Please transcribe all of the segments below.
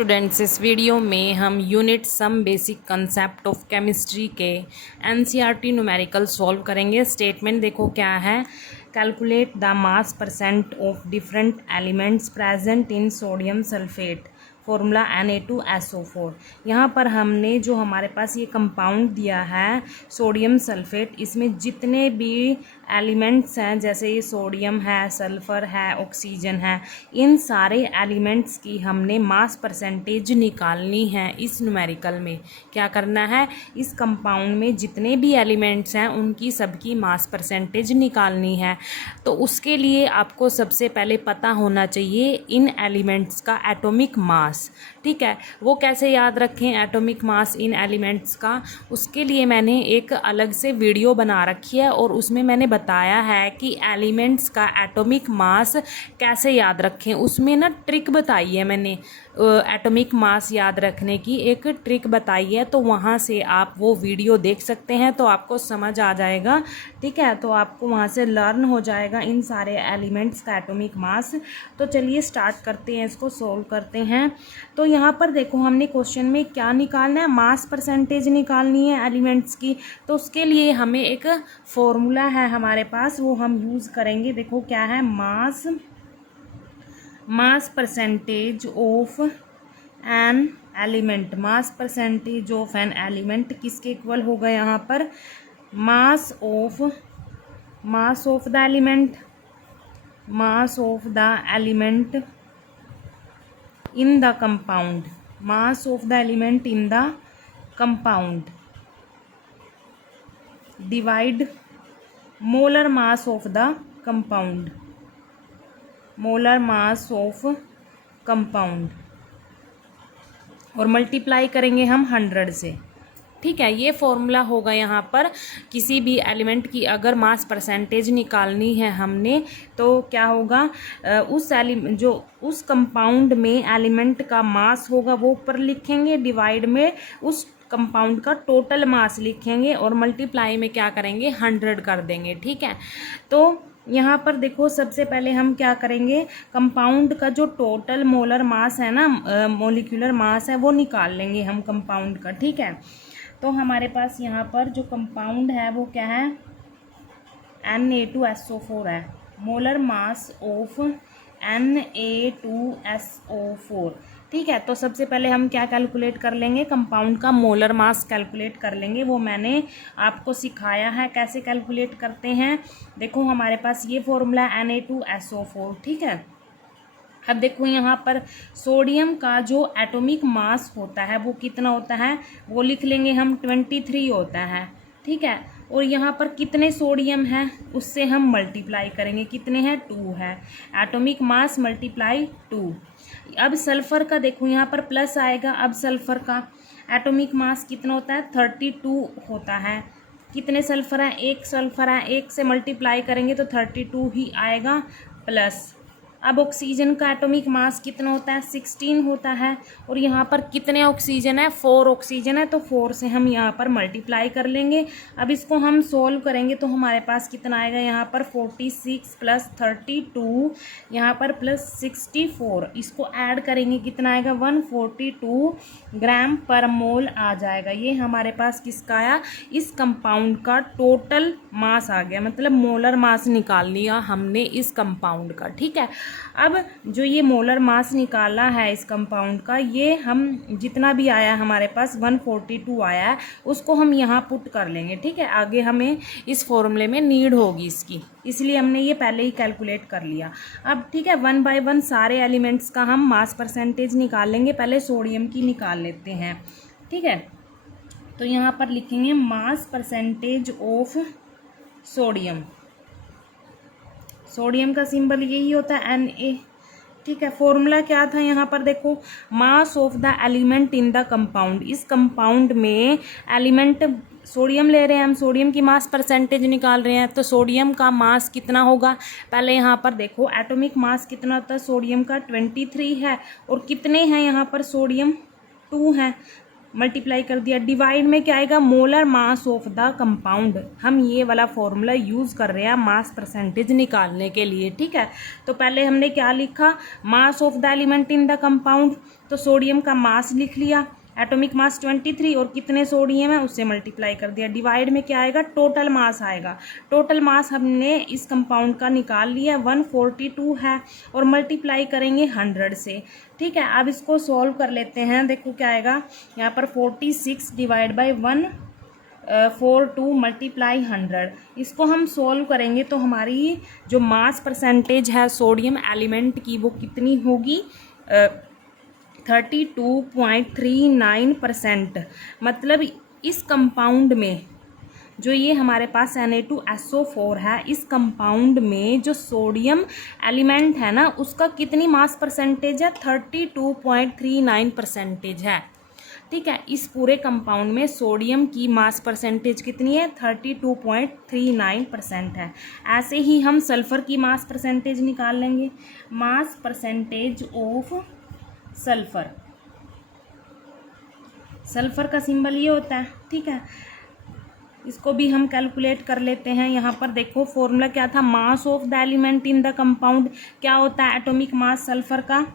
Students, इस video में हम unit some basic concept of chemistry के एनसीईआरटी न्यूमेरिकल सॉल्व करेंगे। स्टेटमेंट देखो क्या है। Calculate the mass percent of different elements present in sodium sulphate formula Na2SO4। यहाँ पर हमने जो हमारे पास ये कंपाउंड दिया है सोडियम सल्फेट, इसमें जितने भी एलिमेंट्स हैं, जैसे ये सोडियम है, सल्फ़र है, ऑक्सीजन है, इन सारे एलिमेंट्स की हमने मास परसेंटेज निकालनी है। इस न्यूमेरिकल में क्या करना है, इस कंपाउंड में जितने भी एलिमेंट्स हैं उनकी सबकी मास परसेंटेज निकालनी है। तो उसके लिए आपको सबसे पहले पता होना चाहिए इन एलिमेंट्स का एटॉमिक मास। ठीक है, वो कैसे याद रखें एटॉमिक मास इन एलिमेंट्स का, उसके लिए मैंने एक अलग से वीडियो बना रखी है और उसमें मैंने बताया है कि एलिमेंट्स का एटॉमिक मास कैसे याद रखें। उसमें ना ट्रिक बताई है मैंने, एटॉमिक मास याद रखने की एक ट्रिक बताई है, तो वहाँ से आप वो वीडियो देख सकते हैं तो आपको समझ आ जाएगा। ठीक है, तो आपको वहाँ से लर्न हो जाएगा इन सारे एलिमेंट्स का एटॉमिक मास। तो चलिए स्टार्ट करते हैं, इसको सोल्व करते हैं। तो यहाँ पर देखो हमने क्वेश्चन में क्या निकालना है, मास परसेंटेज निकालनी है एलिमेंट्स की। तो उसके लिए हमें एक फॉर्मूला है हमारे पास, वो हम यूज़ करेंगे। देखो क्या है, mass percentage of an element. Mass percentage of an element किसके इक्वल होगा यहाँ पर, mass of the element in the compound, mass of the element in the compound divide molar mass of the compound, molar mass of compound, और multiply करेंगे हम 100 से। ठीक है, ये फॉर्मूला होगा यहाँ पर। किसी भी एलिमेंट की अगर मास परसेंटेज निकालनी है हमने, तो क्या होगा, उस कंपाउंड में एलिमेंट का मास होगा वो ऊपर लिखेंगे, डिवाइड में उस कंपाउंड का टोटल मास लिखेंगे और मल्टीप्लाई में क्या करेंगे, 100 कर देंगे। ठीक है, तो यहाँ पर देखो सबसे पहले हम क्या करेंगे, कंपाउंड का जो टोटल मोलर मास है ना, मोलिकुलर मास है, वो निकाल लेंगे हम कंपाउंड का। ठीक है, तो हमारे पास यहाँ पर जो कंपाउंड है वो क्या है, Na2SO4 है। Molar mass of Na2SO4। ठीक है, तो सबसे पहले हम क्या कैलकुलेट कर लेंगे, कंपाउंड का मोलर मास कैलकुलेट कर लेंगे। वो मैंने आपको सिखाया है कैसे कैलकुलेट करते हैं। देखो हमारे पास ये फॉर्मूला Na2SO4। ठीक है, अब देखो यहाँ पर सोडियम का जो एटॉमिक मास होता है वो कितना होता है, वो लिख लेंगे हम, 23 होता है। ठीक है, और यहाँ पर कितने सोडियम है उससे हम मल्टीप्लाई करेंगे, कितने हैं, 2 है। Atomic mass multiply 2। अब सल्फ़र का देखो यहाँ पर प्लस आएगा। अब सल्फ़र का एटॉमिक मास कितना होता है, 32 होता है। कितने सल्फ़र हैं, एक सल्फ़र है, एक से मल्टीप्लाई करेंगे तो 32 ही आएगा प्लस। अब ऑक्सीजन का एटॉमिक मास कितना होता है, 16 होता है। और यहाँ पर कितने ऑक्सीजन है, 4 ऑक्सीजन है, तो 4 से हम यहाँ पर मल्टीप्लाई कर लेंगे। अब इसको हम सोल्व करेंगे तो हमारे पास कितना आएगा, यहाँ पर 46 प्लस 32, यहाँ पर प्लस 64, इसको ऐड करेंगे कितना आएगा, 142 ग्राम पर मोल आ जाएगा। ये हमारे पास किसका आया, इस कंपाउंड का टोटल मास आ गया, मतलब मोलर मास निकाल लिया हमने इस कंपाउंड का। ठीक है, अब जो ये मोलर मास निकाला है इस कंपाउंड का, ये हम जितना भी आया हमारे पास 142 आया है, उसको हम यहाँ पुट कर लेंगे। ठीक है, आगे हमें इस फॉर्मूले में नीड होगी इसकी, इसलिए हमने ये पहले ही कैलकुलेट कर लिया। अब ठीक है, 1 बाय 1 सारे एलिमेंट्स का हम मास परसेंटेज निकाल लेंगे। पहले सोडियम की निकाल लेते हैं। ठीक है, तो यहाँ पर लिखेंगे mass percentage of sodium. Sodium का सिंबल यही होता है Na। ठीक है, फॉर्मूला क्या था यहाँ पर देखो, mass of the element in the compound. इस कंपाउंड में एलिमेंट सोडियम ले रहे हैं हम, सोडियम की मास परसेंटेज निकाल रहे हैं, तो सोडियम का मास कितना होगा, पहले यहाँ पर देखो एटॉमिक मास कितना होता है सोडियम का, 23 है। और कितने हैं यहाँ पर सोडियम, 2 हैं। मल्टीप्लाई कर दिया, डिवाइड में क्या आएगा, molar mass of the compound. हम ये वाला फॉर्मूला यूज़ कर रहे हैं मास परसेंटेज निकालने के लिए, ठीक है। तो पहले हमने क्या लिखा, mass of the element in the compound, तो सोडियम का मास लिख लिया, एटॉमिक मास 23 और कितने सोडियम है उससे मल्टीप्लाई कर दिया, डिवाइड में क्या आएगा, टोटल मास आएगा। टोटल मास हमने इस कंपाउंड का निकाल लिया 142 है और मल्टीप्लाई करेंगे 100 से, ठीक है। अब इसको सॉल्व कर लेते हैं, देखो क्या आएगा यहाँ पर 46 डिवाइड बाई 142 मल्टीप्लाई 100। इसको हम सॉल्व करेंगे तो हमारी जो मास परसेंटेज है सोडियम एलिमेंट की वो कितनी होगी, 32.39%। मतलब इस कंपाउंड में जो ये हमारे पास Na2SO4 है, इस कंपाउंड में जो सोडियम एलिमेंट है ना उसका कितनी मास परसेंटेज है, 32.39% है, ठीक है। इस पूरे कंपाउंड में सोडियम की मास परसेंटेज कितनी है, 32.39% है। ऐसे ही हम सल्फर की मास परसेंटेज निकाल लेंगे, mass percentage of sulphur, sulphur का सिंबल ये होता है, ठीक है। इसको भी हम कैलकुलेट कर लेते हैं। यहाँ पर देखो फॉर्मूला क्या था, mass of the element in the compound क्या होता है, एटॉमिक मास सल्फर का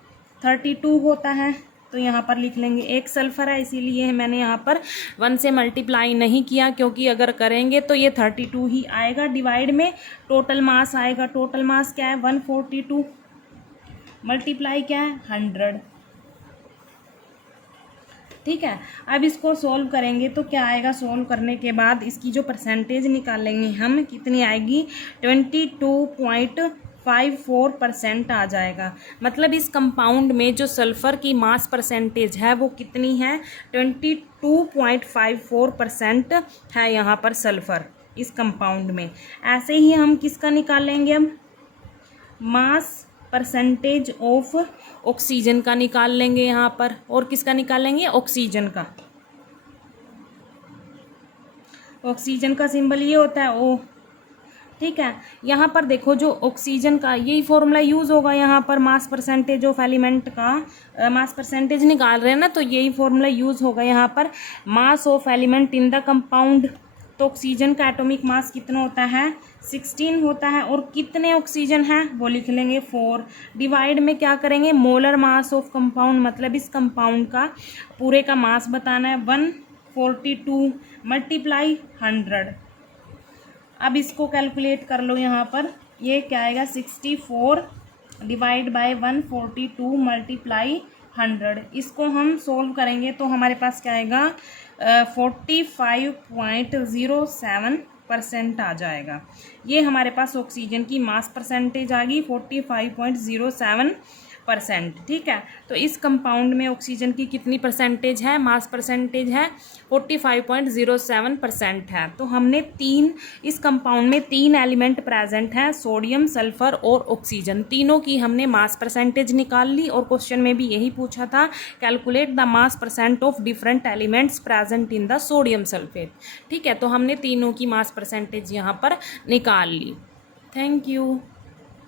32 होता है, तो यहाँ पर लिख लेंगे, एक सल्फर है इसीलिए मैंने यहाँ पर 1 से मल्टीप्लाई नहीं किया, क्योंकि अगर करेंगे तो ये 32 ही आएगा। डिवाइड में टोटल मास आएगा, टोटल मास क्या है 142, मल्टीप्लाई क्या है 100, ठीक है। अब इसको सॉल्व करेंगे तो क्या आएगा, सॉल्व करने के बाद इसकी जो परसेंटेज निकालेंगे हम, कितनी आएगी, 22.54% आ जाएगा। मतलब इस कंपाउंड में जो सल्फ़र की मास परसेंटेज है वो कितनी है, 22.54% है यहाँ पर सल्फ़र इस कंपाउंड में। ऐसे ही हम किसका निकालेंगे, हम मास परसेंटेज ऑफ ऑक्सीजन का निकाल लेंगे यहाँ पर, और किसका निकालेंगे, ऑक्सीजन का। ऑक्सीजन का सिंबल ये होता है O, ठीक है। यहाँ पर देखो जो ऑक्सीजन का यही फॉर्मूला यूज़ होगा यहाँ पर, मास परसेंटेज ऑफ एलिमेंट का मास परसेंटेज निकाल रहे हैं ना, तो यही फॉर्मूला यूज़ होगा यहाँ पर, mass of element in the compound. तो ऑक्सीजन का एटॉमिक मास कितना होता है, 16 होता है, और कितने ऑक्सीजन है वो लिख लेंगे 4। डिवाइड में क्या करेंगे, मोलर मास ऑफ कंपाउंड, मतलब इस कंपाउंड का पूरे का मास बताना है 142 मल्टीप्लाई 100। अब इसको कैलकुलेट कर लो, यहाँ पर ये क्या आएगा, 64 डिवाइड बाय 142 मल्टीप्लाई 100। इसको हम सोल्व करेंगे तो हमारे पास क्या आएगा, 45.07% आ जाएगा। ये हमारे पास ऑक्सीजन की मास परसेंटेज आ गई 45.07%, ठीक है। तो इस कंपाउंड में ऑक्सीजन की कितनी परसेंटेज है, मास परसेंटेज है 45.07% है। तो हमने इस कंपाउंड में 3 एलिमेंट प्रेजेंट हैं, सोडियम, सल्फर और ऑक्सीजन, तीनों की हमने मास परसेंटेज निकाल ली। और क्वेश्चन में भी यही पूछा था, calculate the mass percent of different elements present in the sodium sulphate, ठीक है। तो हमने तीनों की मास परसेंटेज यहाँ पर निकाल ली। Thank you.